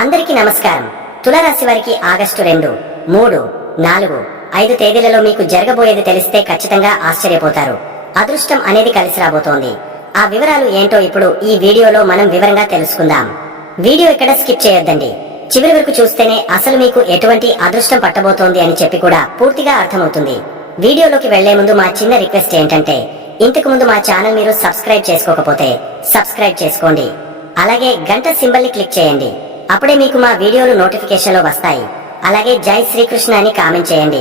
అందరికీ నమస్కారం. తులారాశి వారికి ఆగస్టు 2, 3, 4, 5 తేదీలలో మీకు జరగబోయేది తెలిస్తే ఖచ్చితంగా ఆశ్చర్యపోతారు. అదృష్టం అనేది కలిసి రాబోతోంది. ఆ వివరాలు ఏంటో ఇప్పుడు ఈ వీడియోలో మనం వివరంగా తెలుసుకుందాం. వీడియో ఇక్కడ స్కిప్ చేయొద్దండి. చివరి వరకు చూస్తేనే అసలు మీకు ఎటువంటి అదృష్టం పట్టబోతోంది అని చెప్పి కూడా పూర్తిగా అర్థమవుతుంది. వీడియోలోకి వెళ్లే ముందు మా చిన్న రిక్వెస్ట్ ఏంటంటే, ఇంతకు ముందు మా ఛానల్ మీరు సబ్స్క్రైబ్ చేసుకోకపోతే సబ్స్క్రైబ్ చేసుకోండి. అలాగే గంట సింబల్ ని క్లిక్ చేయండి. అప్పుడే మీకు మా వీడియోలు నోటిఫికేషన్లో వస్తాయి. అలాగే జై శ్రీకృష్ణ అని కామెంట్ చేయండి.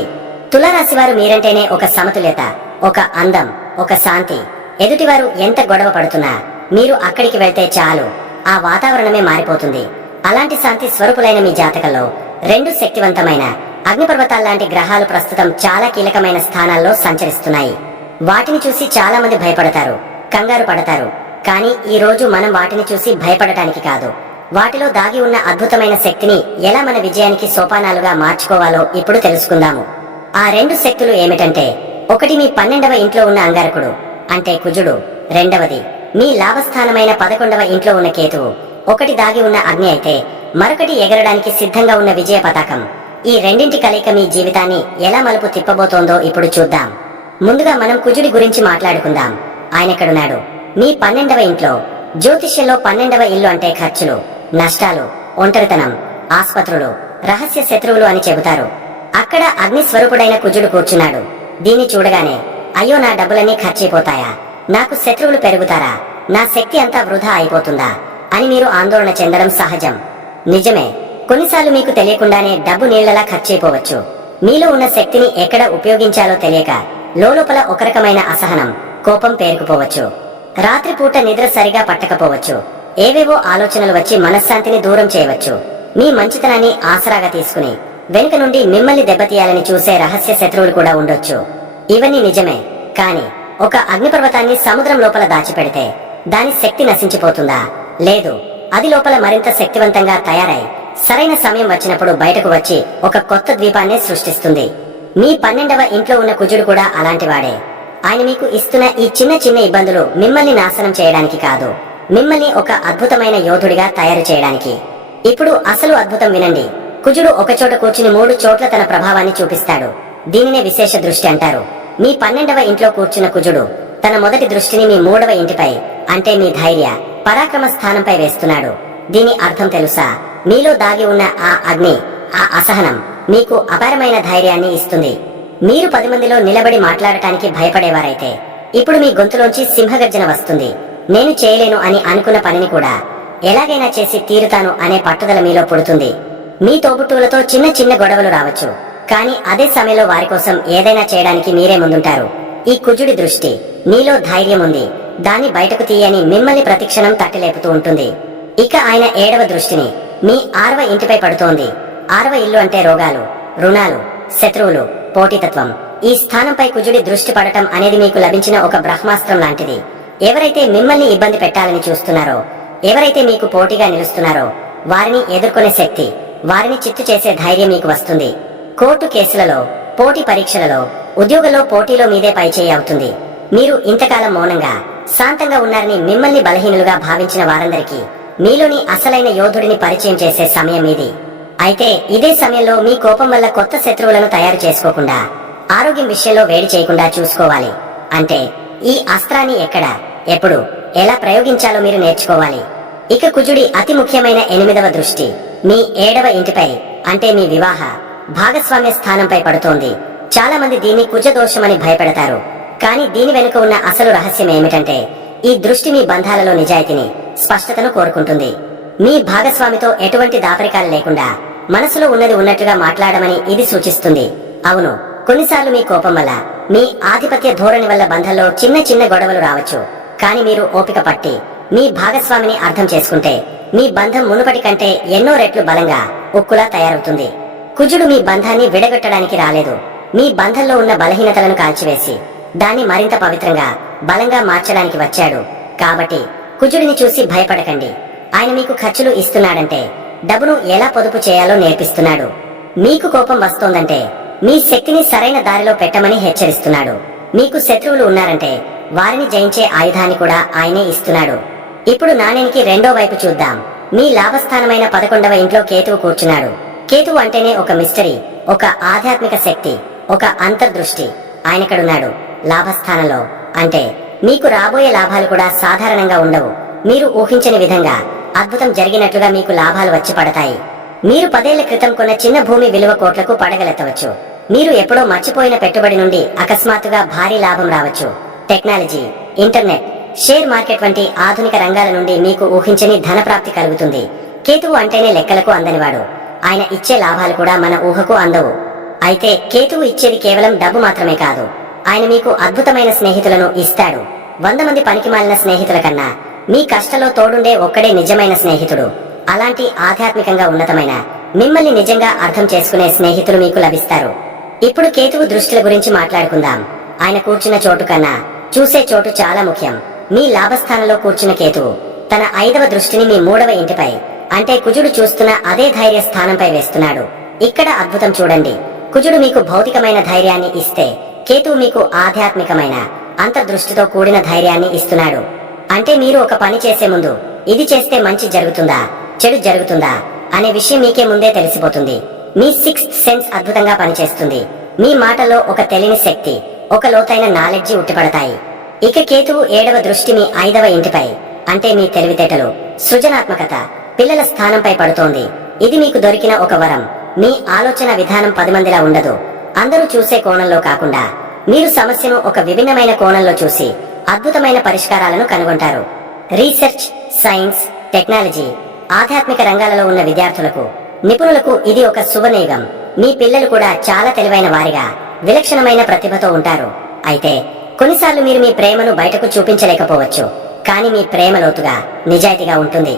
తులారాశి వారు మీరంటేనే ఒక సమతుల్యత, ఒక అందం, ఒక శాంతి. ఎదుటివారు ఎంత గొడవ పడుతున్నా మీరు అక్కడికి వెళ్తే చాలు, ఆ వాతావరణమే మారిపోతుంది. అలాంటి శాంతి స్వరూపులైన మీ జాతకంలో 2 శక్తివంతమైన అగ్నిపర్వతాల్లాంటి గ్రహాలు ప్రస్తుతం చాలా కీలకమైన స్థానాల్లో సంచరిస్తున్నాయి. వాటిని చూసి చాలా మంది భయపడతారు, కంగారు పడతారు. కానీ ఈ రోజు మనం వాటిని చూసి భయపడటానికి కాదు, వాటిలో దాగి ఉన్న అద్భుతమైన శక్తిని ఎలా మన విజయానికి సోపానాలుగా మార్చుకోవాలో ఇప్పుడు తెలుసుకుందాము. ఆ 2 శక్తులు ఏమిటంటే, ఒకటి మీ 12వ ఇంట్లో ఉన్న అంగారకుడు అంటే కుజుడు, రెండవది మీ లాభస్థానమైన 11వ ఇంట్లో ఉన్న కేతువు. ఒకటి దాగి ఉన్న అగ్ని అయితే మరొకటి ఎగరడానికి సిద్ధంగా ఉన్న విజయ పతాకం. ఈ రెండింటి కలయిక మీ జీవితాన్ని ఎలా మలుపు తిప్పబోతోందో ఇప్పుడు చూద్దాం. ముందుగా మనం కుజుడి గురించి మాట్లాడుకుందాం. ఆయనెక్కడున్నాడు? మీ 12వ ఇంట్లో. జ్యోతిష్యంలో 12వ ఇల్లు అంటే ఖర్చులు, నష్టాలు, ఒంటరితనం, ఆస్పత్రులు, రహస్య శత్రువులు అని చెబుతారు. అక్కడ అగ్ని స్వరూపుడైన కుజుడు కూర్చున్నాడు. దీన్ని చూడగానే అయ్యో నా డబ్బులన్నీ ఖర్చయిపోతాయా, నాకు శత్రువులు పెరుగుతారా, నా శక్తి అంతా వృధా అయిపోతుందా అని మీరు ఆందోళన చెందడం సహజం. నిజమే, కొన్నిసార్లు మీకు తెలియకుండానే డబ్బు నీళ్లలా ఖర్చయిపోవచ్చు. మీలో ఉన్న శక్తిని ఎక్కడ ఉపయోగించాలో తెలియక లోపల ఒక రకమైన అసహనం, కోపం పేరుకుపోవచ్చు. రాత్రిపూట నిద్ర సరిగా పట్టకపోవచ్చు. ఏవేవో ఆలోచనలు వచ్చి మనశ్శాంతిని దూరం చేయవచ్చు. మీ మంచితనాన్ని ఆసరాగా తీసుకుని వెనుక నుండి మిమ్మల్ని దెబ్బతీయాలని చూసే రహస్య శత్రువులు కూడా ఉండొచ్చు. ఇవన్నీ నిజమే. కానీ ఒక అగ్నిపర్వతాన్ని సముద్రం లోపల దాచిపెడితే దాని శక్తి నశించిపోతుందా? లేదు, అది లోపల మరింత శక్తివంతంగా తయారై సరైన సమయం వచ్చినప్పుడు బయటకు వచ్చి ఒక కొత్త ద్వీపాన్ని సృష్టిస్తుంది. మీ 12వ ఇంట్లో ఉన్న కుజుడు కూడా అలాంటివాడే. ఆయన మీకు ఇస్తున్న ఈ చిన్న చిన్న ఇబ్బందులు మిమ్మల్ని నాశనం చేయడానికి కాదు, మిమ్మల్ని ఒక అద్భుతమైన యోధుడిగా తయారు చేయడానికి. ఇప్పుడు అసలు అద్భుతం వినండి. కుజుడు ఒక చోట కూర్చుని 3 చోట్ల తన ప్రభావాన్ని చూపిస్తాడు. దీనినే విశేష దృష్టి అంటారు. మీ 12వ ఇంట్లో కూర్చున్న కుజుడు తన మొదటి దృష్టిని మీ 3వ ఇంటిపై అంటే మీ ధైర్య, పరాక్రమ స్థానంపై వేస్తున్నాడు. దీని అర్థం తెలుసా? మీలో దాగి ఉన్న ఆ అగ్ని, ఆ అసహనం మీకు అపారమైన ధైర్యాన్ని ఇస్తుంది. మీరు 10 మందిలో నిలబడి మాట్లాడటానికి భయపడేవారైతే ఇప్పుడు మీ గొంతులోంచి సింహగర్జన వస్తుంది. నేను చేయలేను అని అనుకున్న పనిని కూడా ఎలాగైనా చేసి తీరుతాను అనే పట్టుదల మీలో పుడుతుంది. మీ తోబుట్టువులతో చిన్న చిన్న గొడవలు రావచ్చు, కానీ అదే సమయంలో వారి కోసం ఏదైనా చేయడానికి మీరే ముందుంటారు. ఈ కుజుడి దృష్టి మీలో ధైర్యం ఉంది, దాన్ని బయటకు తీయని మిమ్మల్ని ప్రతిక్షణం తట్టిలేపుతూ ఉంటుంది. ఇక ఆయన 7వ దృష్టిని మీ 6వ ఇంటిపై పడుతోంది. 6వ ఇల్లు అంటే రోగాలు, రుణాలు, శత్రువులు, పోటీతత్వం. ఈ స్థానంపై కుజుడి దృష్టి పడటం అనేది మీకు లభించిన ఒక బ్రహ్మాస్త్రం లాంటిది. ఎవరైతే మిమ్మల్ని ఇబ్బంది పెట్టాలని చూస్తున్నారో, ఎవరైతే మీకు పోటీగా నిలుస్తున్నారో వారిని ఎదుర్కొనే శక్తి, వారిని చిత్తు చేసే ధైర్యం మీకు వస్తుంది. కోర్టు కేసులలో, పోటీ పరీక్షలలో, ఉద్యోగంలో పోటీలో మీదే పైచేయి అవుతుంది. మీరు ఇంతకాలం మౌనంగా, శాంతంగా ఉన్నారని మిమ్మల్ని బలహీనులుగా భావించిన వారందరికీ మీలోని అసలైన యోధుడిని పరిచయం చేసే సమయం ఇది. అయితే ఇదే సమయంలో మీ కోపం వల్ల కొత్త శత్రువులను తయారు చేసుకోకుండా, ఆరోగ్యం విషయంలో వేడి చేయకుండా చూసుకోవాలి. అంటే ఈ అస్త్రాన్ని ఎక్కడ, ఎప్పుడు, ఎలా ప్రయోగించాలో మీరు నేర్చుకోవాలి. ఇక కుజుడి అతి ముఖ్యమైన 8వ దృష్టి మీ 7వ ఇంటిపై అంటే మీ వివాహ, భాగస్వామ్య స్థానంపై పడుతోంది. చాలా మంది దీన్ని కుజదోషమని భయపెడతారు. కానీ దీని వెనుక ఉన్న అసలు రహస్యం ఏమిటంటే, ఈ దృష్టి మీ బంధాలలో నిజాయితీని, స్పష్టతను కోరుకుంటుంది. మీ భాగస్వామితో ఎటువంటి దాపరికాలు లేకుండా మనసులో ఉన్నది ఉన్నట్టుగా మాట్లాడమని ఇది సూచిస్తుంది. అవును, కొన్నిసార్లు మీ కోపం వల్ల, మీ ఆధిపత్య ధోరణి వల్ల బంధంలో చిన్న చిన్న గొడవలు రావచ్చు. కానీ మీరు ఓపిక పట్టి మీ భాగస్వామిని అర్థం చేసుకుంటే మీ బంధం మునుపటి కంటే ఎన్నో రెట్లు బలంగా, ఉక్కులా తయారవుతుంది. కుజుడు మీ బంధాన్ని విడగొట్టడానికి రాలేదు, మీ బంధంలో ఉన్న బలహీనతలను కాల్చివేసి దాన్ని మరింత పవిత్రంగా, బలంగా మార్చడానికి వచ్చాడు. కాబట్టి కుజుడిని చూసి భయపడకండి. ఆయన మీకు ఖర్చులు ఇస్తున్నాడంటే డబ్బును ఎలా పొదుపు చేయాలో నేర్పిస్తున్నాడు. మీకు కోపం వస్తోందంటే మీ శక్తిని సరైన దారిలో పెట్టమని హెచ్చరిస్తున్నాడు. మీకు శత్రువులు ఉన్నారంటే వారిని జయించే ఆయుధాన్ని కూడా ఆయనే ఇస్తున్నాడు. ఇప్పుడు నాణేనికి రెండో వైపు చూద్దాం. మీ లాభస్థానమైన 11వ ఇంట్లో కేతువు కూర్చున్నాడు. కేతువు అంటేనే ఒక మిస్టరీ, ఒక ఆధ్యాత్మిక శక్తి, ఒక అంతర్దృష్టి. ఆయనక్కడున్నాడు లాభస్థానంలో. అంటే మీకు రాబోయే లాభాలు కూడా సాధారణంగా ఉండవు. మీరు ఊహించని విధంగా అద్భుతం జరిగినట్లుగా మీకు లాభాలు వచ్చి పడతాయి. మీరు 10 ఏళ్ల క్రితం కొన్న చిన్న భూమి విలువ కోట్లకు పడగలెత్తవచ్చు. మీరు ఎప్పుడో మర్చిపోయిన పెట్టుబడి నుండి అకస్మాత్తుగా భారీ లాభం రావచ్చు. టెక్నాలజీ, ఇంటర్నెట్, షేర్ మార్కెట్ వంటి ఆధునిక రంగాల నుండి మీకు ఊహించని ధనప్రాప్తి కలుగుతుంది. కేతువు అంటేనే లెక్కలకు అందనివాడు. ఆయన ఇచ్చే లాభాలు కూడా మన ఊహకు అందవు. అయితే కేతువు ఇచ్చేది కేవలం డబ్బు మాత్రమే కాదు. ఆయన మీకు అద్భుతమైన స్నేహితులను ఇస్తాడు. 100 మంది పనికిమాలిన స్నేహితుల కన్నా మీ కష్టంలో తోడుండే ఒక్కడే నిజమైన స్నేహితుడు. అలాంటి ఆధ్యాత్మికంగా ఉన్నతమైన, మిమ్మల్ని నిజంగా అర్థం చేసుకునే స్నేహితులు మీకు లభిస్తారు. ఇప్పుడు కేతువు దృష్టిల గురించి మాట్లాడుకుందాం. ఆయన కూర్చున్న చోటు కన్నా చూసే చోటు చాలా ముఖ్యం. మీ లాభస్థానంలో కూర్చున్న కేతువు తన 5వ దృష్టిని మీ 3వ ఇంటిపై, అంటే కుజుడు చూస్తున్న అదే ధైర్య స్థానంపై వేస్తున్నాడు. ఇక్కడ అద్భుతం చూడండి. కుజుడు మీకు భౌతికమైన ధైర్యాన్ని ఇస్తే, కేతువు మీకు ఆధ్యాత్మికమైన, అంతర్దృష్టితో కూడిన ధైర్యాన్ని ఇస్తున్నాడు. అంటే మీరు ఒక పని చేసే ముందు ఇది చేస్తే మంచి జరుగుతుందా, చెడు జరుగుతుందా అనే విషయం మీకే ముందే తెలిసిపోతుంది. మీ 6th సెన్స్ అద్భుతంగా పనిచేస్తుంది. మీ మాటల్లో ఒక తెలియని శక్తి, ఒక లోతైన నాలెడ్జి ఉట్టిపడతాయి. ఇక కేతువు 7వ దృష్టి మీ 5వ ఇంటిపై, అంటే మీ తెలివితేటలు, సృజనాత్మకత, పిల్లల స్థానంపై పడుతోంది. ఇది మీకు దొరికిన ఒక వరం. మీ ఆలోచన విధానం 10 మందిలా ఉండదు. అందరూ చూసే కోణంలో కాకుండా మీరు సమస్యను ఒక విభిన్నమైన కోణంలో చూసి అద్భుతమైన పరిష్కారాలను కనుగొంటారు. రీసెర్చ్, సైన్స్, టెక్నాలజీ, ఆధ్యాత్మిక రంగాలలో ఉన్న విద్యార్థులకు, నిపుణులకు ఇది ఒక సువర్ణయుగం. మీ పిల్లలు కూడా చాలా తెలివైన వారిగా, విలక్షణమైన ప్రతిభతో ఉంటారు. అయితే కొన్నిసార్లు మీరు మీ ప్రేమను బయటకు చూపించలేకపోవచ్చు. కానీ మీ ప్రేమ లోతుగా, నిజాయితీగా ఉంటుంది.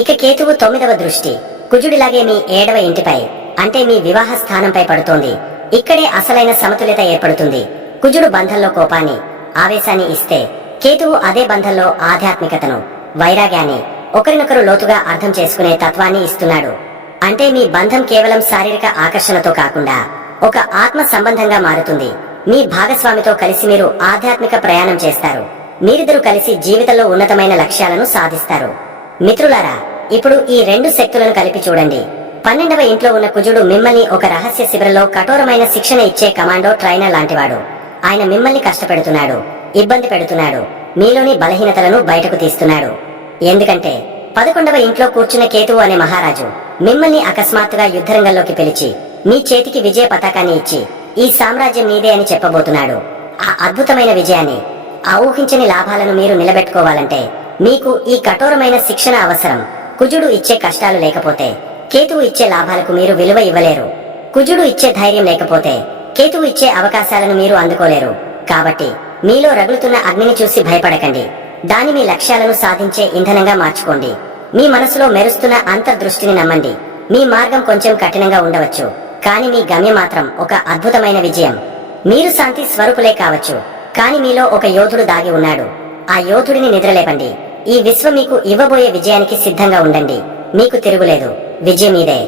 ఇక కేతువు 9వ దృష్టి కుజుడిలాగే మీ 7వ ఇంటిపై, అంటే మీ వివాహ స్థానంపై పడుతోంది. ఇక్కడే అసలైన సమతుల్యత ఏర్పడుతుంది. కుజుడు బంధంలో కోపాన్ని, ఆవేశాన్ని ఇస్తే, కేతువు అదే బంధంలో ఆధ్యాత్మికతను, వైరాగ్యాన్ని, ఒకరినొకరు లోతుగా అర్థం చేసుకునే తత్వాన్ని ఇస్తున్నాడు. అంటే మీ బంధం కేవలం శారీరక ఆకర్షణతో కాకుండా ఒక ఆత్మ సంబంధంగా మారుతుంది. మీ భాగస్వామితో కలిసి మీరు ఆధ్యాత్మిక ప్రయాణం చేస్తారు. మీరిద్దరూ కలిసి జీవితంలో ఉన్నతమైన లక్ష్యాలను సాధిస్తారు. మిత్రులారా, ఇప్పుడు ఈ 2 శక్తులను కలిపి చూడండి. 12వ ఇంట్లో ఉన్న కుజుడు మిమ్మల్ని ఒక రహస్య శిబిరంలో కఠోరమైన శిక్షణ ఇచ్చే కమాండో ట్రైనర్ లాంటివాడు. ఆయన మిమ్మల్ని కష్టపెడుతున్నాడు, ఇబ్బంది పెడుతున్నాడు, మీలోని బలహీనతలను బయటకు తీస్తున్నాడు. ఎందుకంటే 11వ ఇంట్లో కూర్చున్న కేతువు అనే మహారాజు మిమ్మల్ని అకస్మాత్తుగా యుద్ధరంగంలోకి పిలిచి మీ చేతికి విజయ పతాకాన్ని ఇచ్చి ఈ సామ్రాజ్యం మీదే అని చెప్పబోతున్నాడు. ఆ అద్భుతమైన విజయాన్ని, ఆ ఊహించని లాభాలను మీరు నిలబెట్టుకోవాలంటే మీకు ఈ కఠోరమైన శిక్షణ అవసరం. కుజుడు ఇచ్చే కష్టాలు లేకపోతే కేతువు ఇచ్చే లాభాలకు మీరు విలువ ఇవ్వలేరు. కుజుడు ఇచ్చే ధైర్యం లేకపోతే కేతువు ఇచ్చే అవకాశాలను మీరు అందుకోలేరు. కాబట్టి మీలో రగులుతున్న అగ్నిని చూసి భయపడకండి. దాని మీ లక్ష్యాలను సాధించే ఇంధనంగా మార్చుకోండి. మీ మనసులో మెరుస్తున్న అంతర్దృష్టిని నమ్మండి. మీ మార్గం కొంచెం కఠినంగా ఉండవచ్చు, కానీ మీ గమ్యం మాత్రం ఒక అద్భుతమైన విజయం. మీరు శాంతి స్వరూపులే కావచ్చు, కానీ మీలో ఒక యోధుడు దాగి ఉన్నాడు. ఆ యోధుడిని నిద్రలేపండి. ఈ విశ్వం మీకు ఇవ్వబోయే విజయానికి సిద్ధంగా ఉండండి. మీకు తిరుగులేదు, విజయం మీదే.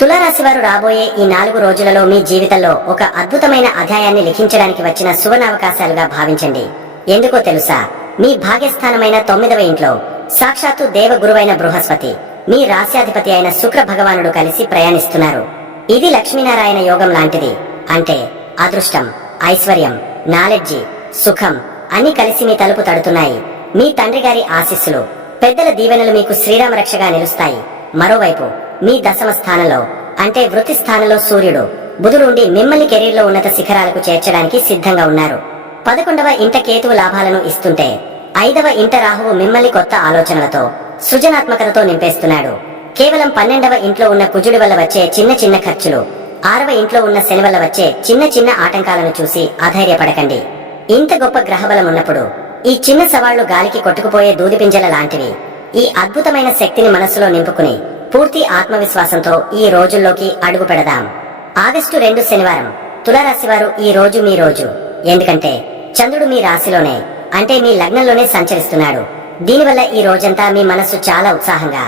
తులారాశి వారు రాబోయే ఈ 4 రోజులలో మీ జీవితంలో ఒక అద్భుతమైన అధ్యాయాన్ని లిఖించడానికి వచ్చిన సువర్ణావకాశాలుగా భావించండి. ఎందుకో తెలుసా? మీ భాగ్యస్థానమైన 9వ ఇంట్లో సాక్షాత్తు దేవగురువైన బృహస్పతి, మీ రాశ్యాధిపతి అయిన శుక్ర భగవానుడు కలిసి ప్రయాణిస్తున్నారు. ఇది లక్ష్మీనారాయణ యోగం లాంటిది. అంటే అదృష్టం, ఐశ్వర్యం, నాలెడ్జి, సుఖం అన్ని కలిసి మీ తలుపు తడుతున్నాయి. మీ తండ్రి గారి ఆశీస్సులు, పెద్దల దీవెనలు మీకు శ్రీరామ రక్షగా నిలుస్తాయి. మరోవైపు మీ 10వ స్థానంలో, అంటే వృత్తి స్థానంలో సూర్యుడు, బుధుడు ఉండి మిమ్మల్ని కెరీర్లో ఉన్నత శిఖరాలకు చేర్చడానికి సిద్ధంగా ఉన్నారు. 11వ ఇంట కేతువు లాభాలను ఇస్తుంటే 5వ ఇంట రాహువు మిమ్మల్ని కొత్త ఆలోచనలతో, సృజనాత్మకతతో నింపేస్తున్నాడు. కేవలం 12వ ఇంట్లో ఉన్న కుజుడి వల్ల వచ్చే చిన్న చిన్న ఖర్చులు, 6వ ఇంట్లో ఉన్న శని వల్ల వచ్చే చిన్న చిన్న ఆటంకాలను చూసి అధైర్యపడకండి. ఇంత గొప్ప గ్రహబలం ఉన్నప్పుడు ఈ చిన్న సవాళ్లు గాలికి కొట్టుకుపోయే దూదిపింజల లాంటివి. ఈ అద్భుతమైన శక్తిని మనస్సులో నింపుకుని పూర్తి ఆత్మవిశ్వాసంతో ఈ రోజుల్లోకి అడుగు పెడదాం. ఆగస్టు 2 శనివారం. తులారాశి వారు ఈ రోజు మీ రోజు. ఎందుకంటే చంద్రుడు మీ రాశిలోనే, అంటే మీ లగ్నంలోనే సంచరిస్తున్నాడు. దీనివల్ల ఈ రోజంతా మీ మనస్సు చాలా ఉత్సాహంగా,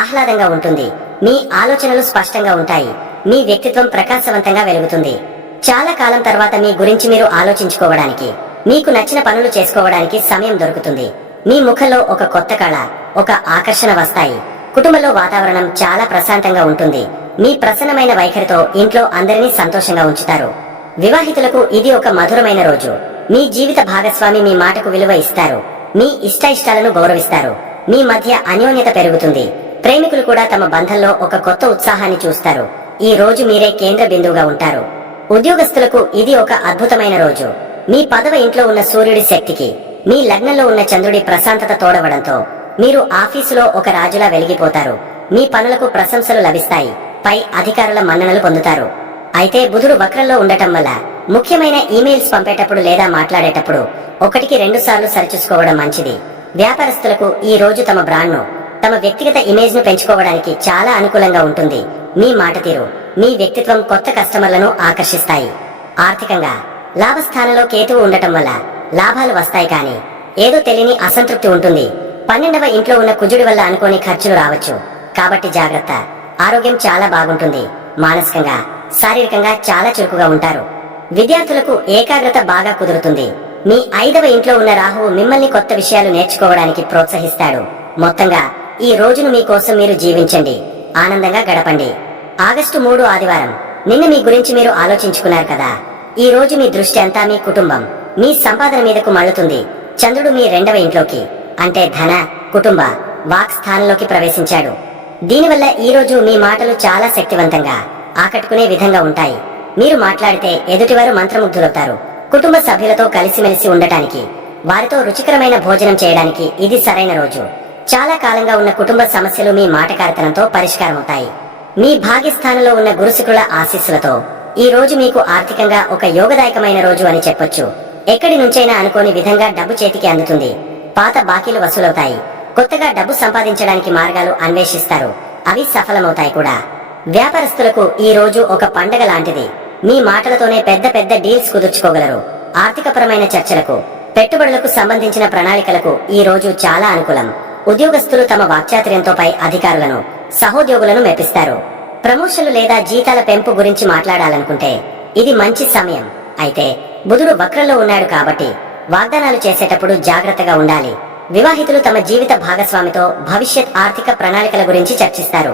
ఆహ్లాదంగా ఉంటుంది. మీ ఆలోచనలు స్పష్టంగా ఉంటాయి. మీ వ్యక్తిత్వం ప్రకాశవంతంగా వెలుగుతుంది. చాలా కాలం తర్వాత మీ గురించి మీరు ఆలోచించుకోవడానికి, మీకు నచ్చిన పనులు చేసుకోవడానికి సమయం దొరుకుతుంది. మీ ముఖంలో ఒక కొత్త కళ, ఒక ఆకర్షణ వస్తాయి. కుటుంబంలో వాతావరణం చాలా ప్రశాంతంగా ఉంటుంది. మీ ప్రసన్నమైన వైఖరితో ఇంట్లో అందరినీ సంతోషంగా ఉంచుతారు. వివాహితులకు ఇది ఒక మధురమైన రోజు. మీ జీవిత భాగస్వామి మీ మాటకు విలువ ఇస్తారు. మీ ఇష్టాలను గౌరవిస్తారు. మీ మధ్య అన్యోన్యత పెరుగుతుంది. ప్రేమికులు కూడా తమ బంధంలో ఒక కొత్త ఉత్సాహాన్ని చూస్తారు. ఈ రోజు మీరే కేంద్ర బిందువుగా ఉంటారు. ఉద్యోగస్తులకు ఇది ఒక అద్భుతమైన రోజు. మీ 10వ ఇంట్లో ఉన్న సూర్యుడి శక్తికి మీ లగ్నంలో ఉన్న చంద్రుడి ప్రశాంతత తోడవడంతో మీరు ఆఫీసులో ఒక రాజులా వెలిగిపోతారు. మీ పనులకు ప్రశంసలు లభిస్తాయి. పై అధికారుల మన్ననలు పొందుతారు. అయితే బుధుడు వక్రంలో ఉండటం వల్ల ముఖ్యమైన ఈమెయిల్స్ పంపేటప్పుడు లేదా మాట్లాడేటప్పుడు 1కి 2 సార్లు సరిచూసుకోవడం మంచిది. వ్యాపారస్తులకు ఈ రోజు తమ బ్రాండ్ను, తమ వ్యక్తిగత ఇమేజ్ ను పెంచుకోవడానికి చాలా అనుకూలంగా ఉంటుంది. మీ మాట తీరు, మీ వ్యక్తిత్వం కొత్త కస్టమర్లను ఆకర్షిస్తాయి. ఆర్థికంగా లాభస్థానంలో కేతువు ఉండటం వల్ల లాభాలు వస్తాయి, కానీ ఏదో తెలియని అసంతృప్తి ఉంటుంది. 12వ ఇంట్లో ఉన్న కుజుడి వల్ల అనుకోని ఖర్చులు రావచ్చు, కాబట్టి జాగ్రత్త. ఆరోగ్యం చాలా బాగుంటుంది. మానసికంగా, శారీరకంగా చాలా చురుకుగా ఉంటారు. విద్యార్థులకు ఏకాగ్రత బాగా కుదురుతుంది. మీ 5వ ఇంట్లో ఉన్న రాహువు మిమ్మల్ని కొత్త విషయాలు నేర్చుకోవడానికి ప్రోత్సహిస్తాడు. మొత్తంగా ఈ రోజును మీకోసం మీరు జీవించండి, ఆనందంగా గడపండి. ఆగస్టు 3 ఆదివారం. నిన్న మీ గురించి మీరు ఆలోచించుకున్నారు కదా. ఈ రోజు మీ దృష్టి అంతా మీ కుటుంబం, మీ సంపాదన మీదకు మళ్ళుతుంది. చంద్రుడు మీ 2వ ఇంట్లోకి, అంటే ధన, కుటుంబ, వాక్ స్థానంలోకి ప్రవేశించాడు. దీనివల్ల ఈ రోజు మీ మాటలు చాలా శక్తివంతంగా, ఆకట్టుకునే విధంగా ఉంటాయి. మీరు మాట్లాడితే ఎదుటివారు మంత్రముగ్ధులవుతారు. కుటుంబ సభ్యులతో కలిసిమెలిసి ఉండటానికి, వారితో రుచికరమైన భోజనం చేయడానికి ఇది సరైన రోజు. చాలా కాలంగా ఉన్న కుటుంబ సమస్యలు మీ మాటకారితనంతో పరిష్కారమవుతాయి. మీ భాగ్యస్థానంలో ఉన్న గురుశుక్రుల ఆశీస్సులతో ఈ రోజు మీకు ఆర్థికంగా ఒక యోగదాయకమైన రోజు అని చెప్పొచ్చు. ఎక్కడి నుంచైనా అనుకోని విధంగా డబ్బు చేతికి అందుతుంది. పాత బాకీలు వసూలవుతాయి. కొత్తగా డబ్బు సంపాదించడానికి మార్గాలు అన్వేషిస్తారు. అవి సఫలమవుతాయి కూడా. వ్యాపారస్తులకు ఈ రోజు ఒక పండగ లాంటిది. మీ మాటలతోనే పెద్ద పెద్ద డీల్స్ కుదుర్చుకోగలరు. ఆర్థికపరమైన చర్చలకు, పెట్టుబడులకు సంబంధించిన ప్రణాళికలకు ఈ రోజు చాలా అనుకూలం. ఉద్యోగస్తులు తమ వాక్చాతుర్యంతో పై అధికారులను, సహోద్యోగులను మెప్పిస్తారు. ప్రమోషన్లు లేదా జీతాల పెంపు గురించి మాట్లాడాలనుకుంటే ఇది మంచి సమయం. అయితే బుధుడు వక్రంలో ఉన్నాడు కాబట్టి వాగ్దానాలు చేసేటప్పుడు జాగ్రత్తగా ఉండాలి. వివాహితులు తమ జీవిత భాగస్వామితో భవిష్యత్ ఆర్థిక ప్రణాళికల గురించి చర్చిస్తారు.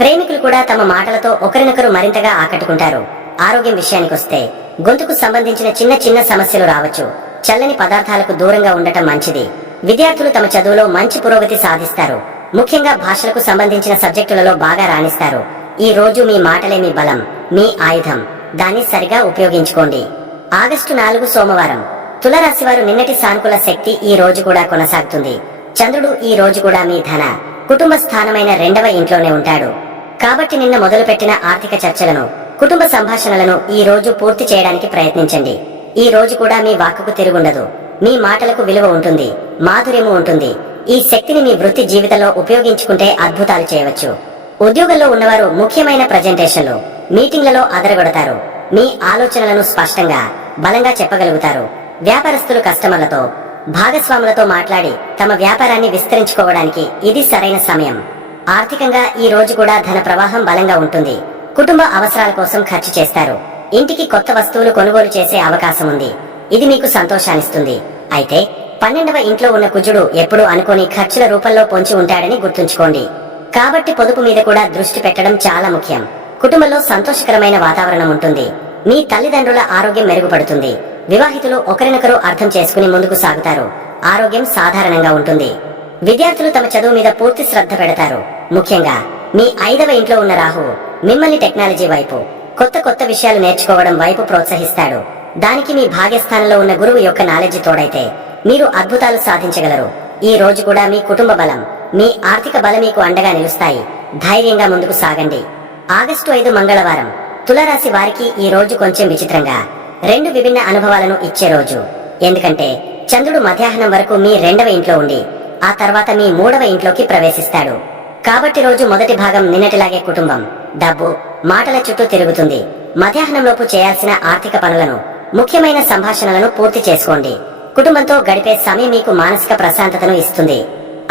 ప్రేమికులు కూడా తమ మాటలతో ఒకరినొకరు మరింతగా ఆకట్టుకుంటారు. ఆరోగ్యం విషయానికొస్తే గొంతుకు సంబంధించిన చిన్న చిన్న సమస్యలు రావచ్చు. చల్లని పదార్థాలకు దూరంగా ఉండటం మంచిది. విద్యార్థులు తమ చదువులో మంచి పురోగతి సాధిస్తారు. ముఖ్యంగా భాషలకు సంబంధించిన సబ్జెక్టులలో బాగా రాణిస్తారు. ఈ రోజు మీ మాటలే మీ బలం, మీ ఆయుధం. దాన్ని సరిగా ఉపయోగించుకోండి. ఆగస్టు 4 సోమవారం. తులారాశి వారు నిన్నటి సానుకూల శక్తి ఈ రోజు కూడా కొనసాగుతుంది. చంద్రుడు ఈ రోజు కూడా మీ ధన, కుటుంబ స్థానమైన 2వ ఇంట్లోనే ఉంటాడు. కాబట్టి నిన్న మొదలుపెట్టిన ఆర్థిక చర్చలను, కుటుంబ సంభాషణలను ఈ రోజు పూర్తి చేయడానికి ప్రయత్నించండి. ఈ రోజు కూడా మీ వాక్కుకు తిరుగుండదు. మీ మాటలకు విలువ ఉంటుంది, మాధుర్యము ఉంటుంది. ఈ శక్తిని మీ వృత్తి జీవితంలో ఉపయోగించుకుంటే అద్భుతాలు చేయవచ్చు. ఉద్యోగంలో ఉన్నవారు ముఖ్యమైన ప్రజెంటేషన్లు, మీటింగ్లలో అదరగొడతారు. మీ ఆలోచనలను స్పష్టంగా, బలంగా చెప్పగలుగుతారు. వ్యాపారస్తులు కస్టమర్లతో, భాగస్వాములతో మాట్లాడి తమ వ్యాపారాన్ని విస్తరించుకోవడానికి ఇది సరైన సమయం. ఆర్థికంగా ఈ రోజు కూడా ధన ప్రవాహం బలంగా ఉంటుంది. కుటుంబ అవసరాల కోసం ఖర్చు చేస్తారు. ఇంటికి కొత్త వస్తువులు కొనుగోలు చేసే అవకాశం ఉంది. ఇది మీకు సంతోషాన్నిస్తుంది. అయితే 12వ ఇంట్లో ఉన్న కుజుడు ఎప్పుడూ అనుకోని ఖర్చుల రూపంలో పొంచి ఉంటాడని గుర్తుంచుకోండి. కాబట్టి పొదుపు మీద కూడా దృష్టి పెట్టడం చాలా ముఖ్యం. కుటుంబంలో సంతోషకరమైన వాతావరణం ఉంటుంది. మీ తల్లిదండ్రుల ఆరోగ్యం మెరుగుపడుతుంది. వివాహితులు ఒకరినొకరు అర్థం చేసుకుని ముందుకు సాగుతారు. ఆరోగ్యం సాధారణంగా ఉంటుంది. విద్యార్థులు తమ చదువు మీద పూర్తి శ్రద్ధ పెడతారు. ముఖ్యంగా మీ 5వ ఇంట్లో ఉన్న రాహువు మిమ్మల్ని టెక్నాలజీ వైపు, కొత్త కొత్త విషయాలు నేర్చుకోవడం వైపు ప్రోత్సహిస్తాడు. దానికి మీ భాగ్యస్థానంలో ఉన్న గురువు యొక్క నాలెడ్జ్ తోడైతే మీరు అద్భుతాలు సాధించగలరు. ఈ రోజు కూడా మీ కుటుంబ బలం, మీ ఆర్థిక బలం మీకు అండగా నిలుస్తాయి. ధైర్యంగా ముందుకు సాగండి. ఆగస్టు 5 మంగళవారం. తులారాశి వారికి ఈ రోజు కొంచెం విచిత్రంగా 2 విభిన్న అనుభవాలను ఇచ్చే రోజు. ఎందుకంటే చంద్రుడు మధ్యాహ్నం వరకు మీ 2వ ఇంట్లో ఉండి ఆ తర్వాత మీ 3వ ఇంట్లోకి ప్రవేశిస్తాడు. కాబట్టి రోజు మొదటి భాగం నిన్నటిలాగే కుటుంబం, డబ్బు, మాటల చుట్టూ తిరుగుతుంది. మధ్యాహ్నంలోపు చేయాల్సిన ఆర్థిక పనులను, ముఖ్యమైన సంభాషణలను పూర్తి చేసుకోండి. కుటుంబంతో గడిపే సమయం మీకు మానసిక ప్రశాంతతను ఇస్తుంది.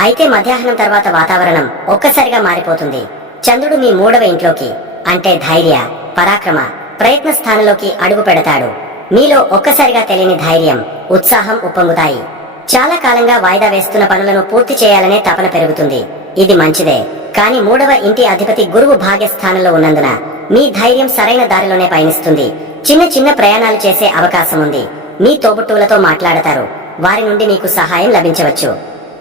అయితే మధ్యాహ్నం తర్వాత వాతావరణం ఒక్కసారిగా మారిపోతుంది. చంద్రుడు మీ 3వ ఇంట్లోకి, అంటే ధైర్య, పరాక్రమ, ప్రయత్న స్థానంలోకి అడుగు పెడతాడు. మీలో ఒక్కసారిగా తెలియని ధైర్యం, ఉత్సాహం ఉప్పొంగుతాయి. చాలా కాలంగా వాయిదా వేస్తున్న పనులను పూర్తి చేయాలనే తపన పెరుగుతుంది. ఇది మంచిదే. కానీ మూడవ ఇంటి అధిపతి గురువు భాగ్యస్థానంలో ఉన్నందున మీ ధైర్యం సరైన దారిలోనే పయనిస్తుంది. చిన్న చిన్న ప్రయాణాలు చేసే అవకాశం ఉంది. మీ తోబుట్టువులతో మాట్లాడతారు. వారి నుండి మీకు సహాయం లభించవచ్చు.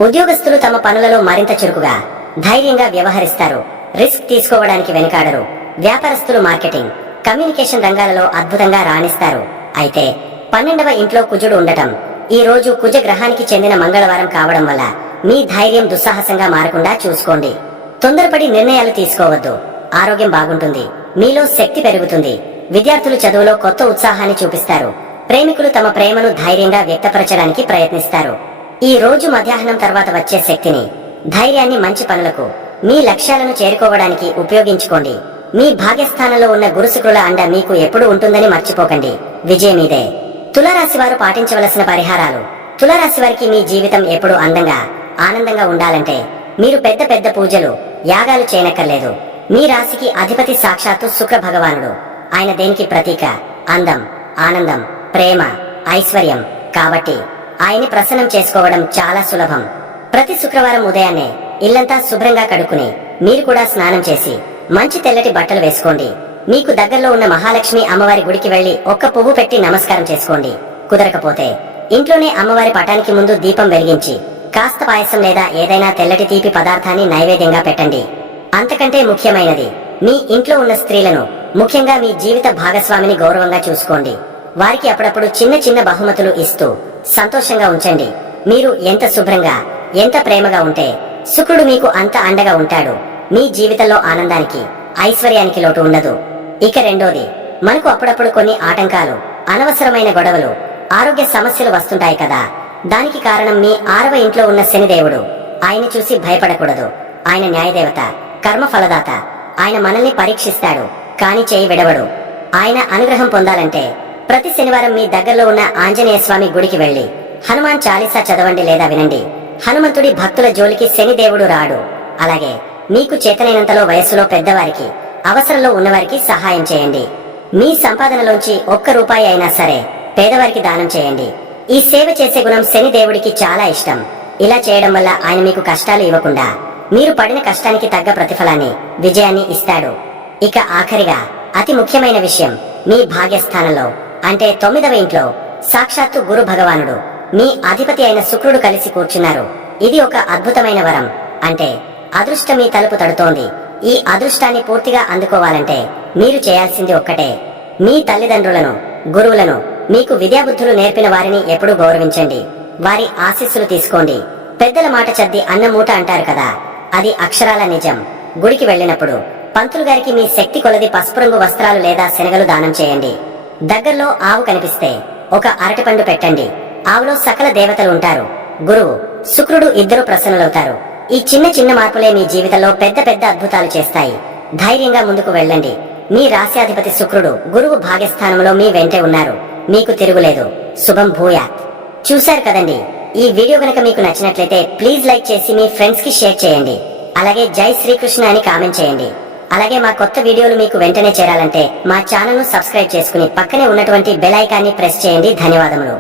ఉద్యోగస్తులు తమ పనులలో మరింత చురుకుగా ధైర్యంగా వ్యవహరిస్తారు. రిస్క్ తీసుకోవడానికి వెనుకాడరు. వ్యాపారస్తులు మార్కెటింగ్, కమ్యూనికేషన్ రంగాలలో అద్భుతంగా రాణిస్తారు. అయితే 12వ ఇంట్లో కుజుడు ఉండటం, ఈ రోజు కుజ గ్రహానికి చెందిన మంగళవారం కావడం వల్ల మీ ధైర్యం దుస్సాహసంగా మారకుండా చూసుకోండి. తొందరపడి నిర్ణయాలు తీసుకోవద్దు. ఆరోగ్యం బాగుంటుంది. మీలో శక్తి పెరుగుతుంది. విద్యార్థులు చదువులో కొత్త ఉత్సాహాన్ని చూపిస్తారు. ప్రేమికులు తమ ప్రేమను ధైర్యంగా వ్యక్తపరచడానికి ప్రయత్నిస్తారు. ఈ రోజు మధ్యాహ్నం తర్వాత వచ్చే శక్తిని, ధైర్యాన్ని మంచి పనులకు, మీ లక్ష్యాలను చేరుకోవడానికి ఉపయోగించుకోండి. మీ భాగ్యస్థానంలో ఉన్న గురుశుక్రుల అండ మీకు ఎప్పుడు ఉంటుందని మర్చిపోకండి. విజయం మీదే. తులారాశి వారు పాటించవలసిన పరిహారాలు. తులారాశి వారికి మీ జీవితం ఎప్పుడు అందంగా, ఆనందంగా ఉండాలంటే మీరు పెద్ద పెద్ద పూజలు, యాగాలు చేయనక్కర్లేదు. మీ రాశికి అధిపతి సాక్షాత్తు శుక్ర భగవానుడు. ఆయన దేనికి ప్రతీక? అందం, ఆనందం, ప్రేమ, ఐశ్వర్యం. కాబట్టి ఆయన్ని ప్రసన్నం చేసుకోవడం చాలా సులభం. ప్రతి శుక్రవారం ఉదయాన్నే ఇల్లంతా శుభ్రంగా కడుక్కుని మీరు కూడా స్నానం చేసి మంచి తెల్లటి బట్టలు వేసుకోండి. మీకు దగ్గరలో ఉన్న మహాలక్ష్మి అమ్మవారి గుడికి వెళ్లి ఒక్క పువ్వు పెట్టి నమస్కారం చేసుకోండి. కుదరకపోతే ఇంట్లోనే అమ్మవారి పటానికి ముందు దీపం వెలిగించి కాస్త పాయసం లేదా ఏదైనా తెల్లటి తీపి పదార్థాన్ని నైవేద్యంగా పెట్టండి. అంతకంటే ముఖ్యమైనది, మీ ఇంట్లో ఉన్న స్త్రీలను, ముఖ్యంగా మీ జీవిత భాగస్వామిని గౌరవంగా చూసుకోండి. వారికి అప్పుడప్పుడు చిన్న చిన్న బహుమతులు ఇస్తూ సంతోషంగా ఉంచండి. మీరు ఎంత శుభ్రంగా, ఎంత ప్రేమగా ఉంటే శుక్రుడు మీకు అంత అండగా ఉంటాడు. మీ జీవితంలో ఆనందానికి, ఐశ్వర్యానికి లోటు ఉండదు. ఇక రెండోది, మనకు అప్పుడప్పుడు కొన్ని ఆటంకాలు, అనవసరమైన గొడవలు, ఆరోగ్య సమస్యలు వస్తుంటాయి కదా. దానికి కారణం మీ 6వ ఇంట్లో ఉన్న శనిదేవుడు. ఆయన చూసి భయపడకూడదు. ఆయన న్యాయదేవత, కర్మ ఫలదాత. ఆయన మనల్ని పరీక్షిస్తాడు, కాని చేయి విడవడు. ఆయన అనుగ్రహం పొందాలంటే ప్రతి శనివారం మీ దగ్గరలో ఉన్న ఆంజనేయ స్వామి గుడికి వెళ్లి హనుమాన్ చాలీసా చదవండి లేదా వినండి. హనుమంతుడి భక్తుల జోలికి శనిదేవుడు రాడు. అలాగే మీకు చేతనైనంతలో వయస్సులో పెద్దవారికి, అవసరంలో ఉన్నవారికి సహాయం చేయండి. మీ సంపాదనలోంచి ₹1 అయినా సరే పేదవారికి దానం చేయండి. ఈ సేవ చేసే గుణం శనిదేవుడికి చాలా ఇష్టం. ఇలా చేయడం వల్ల ఆయన మీకు కష్టాలు ఇవ్వకుండా మీరు పడిన కష్టానికి తగ్గ ప్రతిఫలాన్ని, విజయాన్ని ఇస్తాడు. ఇక ఆఖరిగా అతి ముఖ్యమైన విషయం, మీ భాగ్యస్థానంలో అంటే 9వ ఇంట్లో సాక్షాత్తు గురు భగవానుడు, మీ అధిపతి అయిన శుక్రుడు కలిసి కూర్చున్నారు. ఇది ఒక అద్భుతమైన వరం. అంటే అదృష్టం మీ తలుపు తడుతోంది. ఈ అదృష్టాన్ని పూర్తిగా అందుకోవాలంటే మీరు చేయాల్సింది ఒక్కటే, మీ తల్లిదండ్రులను, గురువులను, మీకు విద్యాబుద్ధులు నేర్పిన వారిని ఎప్పుడూ గౌరవించండి. వారి ఆశీస్సులు తీసుకోండి. పెద్దల మాట చద్ది అన్న మూట అంటారు కదా, అది అక్షరాల నిజం. గుడికి వెళ్ళినప్పుడు పంతులు గారికి మీ శక్తి కొలది పసుపు రంగు వస్త్రాలు లేదా శనగలు దానం చేయండి. దగ్గరలో ఆవు కనిపిస్తే ఒక అరటిపండు పెట్టండి. ఆవులో సకల దేవతలు ఉంటారు. గురువు, శుక్రుడు ఇద్దరు ప్రసన్నులవుతారు. ఈ చిన్న చిన్న మార్పులే మీ జీవితంలో పెద్ద పెద్ద అద్భుతాలు చేస్తాయి. ధైర్యంగా ముందుకు వెళ్ళండి. మీ రాశ్యాధిపతి శుక్రుడు గురువు భాగ్యస్థానంలో మీ వెంటే ఉన్నారు. మీకు తిరుగులేదు. శుభం భూయాత్. చూశారు కదండి. ఈ వీడియో గనక మీకు నచ్చినట్లయితే ప్లీజ్ లైక్ చేసి మీ ఫ్రెండ్స్ కి షేర్ చేయండి. అలాగే జై శ్రీకృష్ణ అని కామెంట్ చేయండి. అలాగే మా కొత్త వీడియోలు మీకు వెంటనే చేరాలంటే మా ఛానల్ ను సబ్స్క్రైబ్ చేసుకుని పక్కనే ఉన్నటువంటి బెల్ ఐకాన్ని ప్రెస్ చేయండి. ధన్యవాదములు.